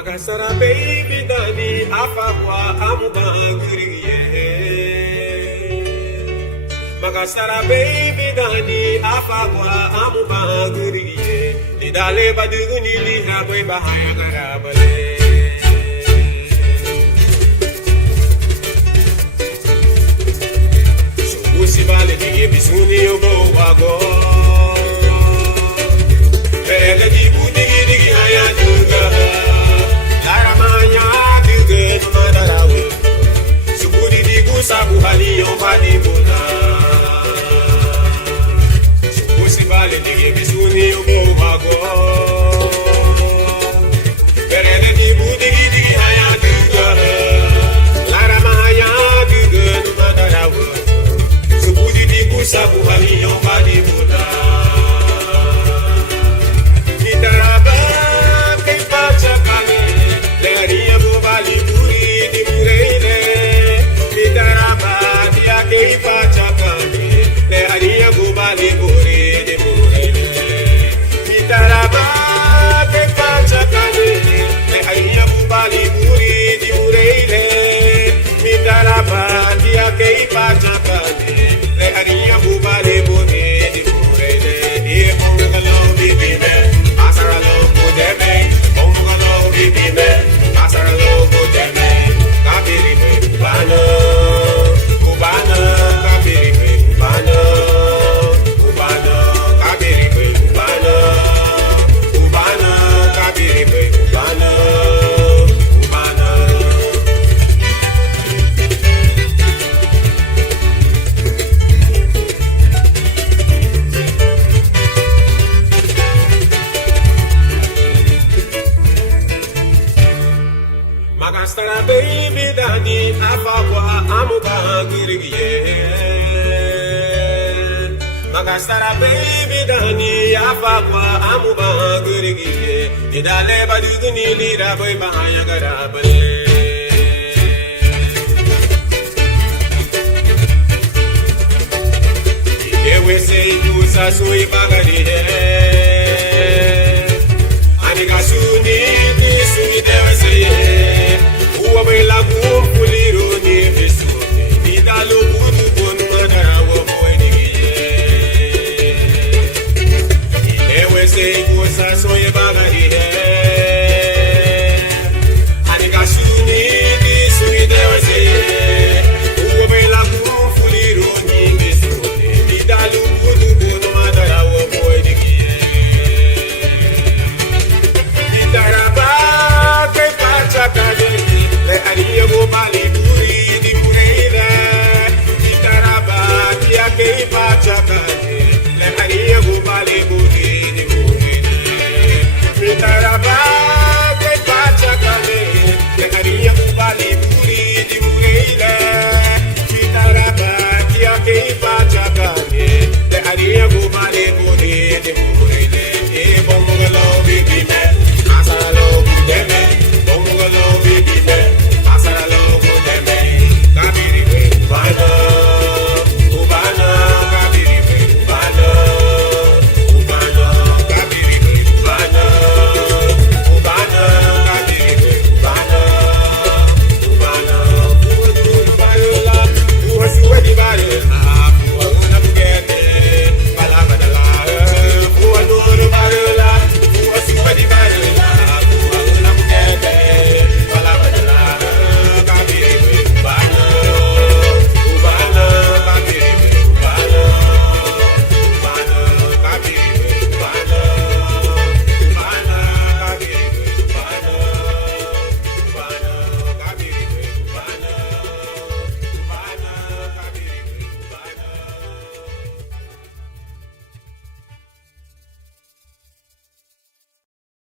Magasara baby dani afakwa amubanguriye. Magasara baby dani afakwa amubanguriye. Nidale baduguni liha boy bahaya garabale. Subusi vale dige bisuni yobo wago. Pele di budi digi haya duga. Sabu hali yo badi bona. Subusi vale dige bisuni yo bohago. Perele di budi digi haya duga. Lara mahaya duga numadarawa. Subudi digu sabu hali yo badi bona. Nidaraba kay pacha kane. Leriya bo bali duri di mureile. Kei pacha kane, le haria gubale gore de morele. Mitaraba kei pacha kane, le haria gubale gore de morele. Mitaraba dia kei pacha kane, le haria gubale gore de morele. Ye ongalo bibi me, pasara lo kudeme. Ongalo bibi me, pasara lo kudeme. Kabiri me bana. Magasara baby dani afakwa amubanguriye. Magasara baby dani afakwa amubanguriye. Idale baduguni lira boy bahaya garabale. Ewe sei kusa sui bagadiye. Anigasuni ni sui dewe seye. Uwabela kumpuliro ni visune. Nidalo budu bonu madara waboy nigiye. Ewe sei kusa sui bagadiye. Anigasuni ni sui dewe seye. Uwabela kumpuliro ni visune. Nidalo budu bonu madara waboy nigiye. Nidaraba kay pacha kane. Le haria go bali buri di mureile. Itaraba dia kei pacha kane. Le haria go bali buri di mureile. Itaraba kei pacha kane. Le haria go bali buri di mureile. Itaraba dia kei pacha kane. Le haria go bali buri di mureile.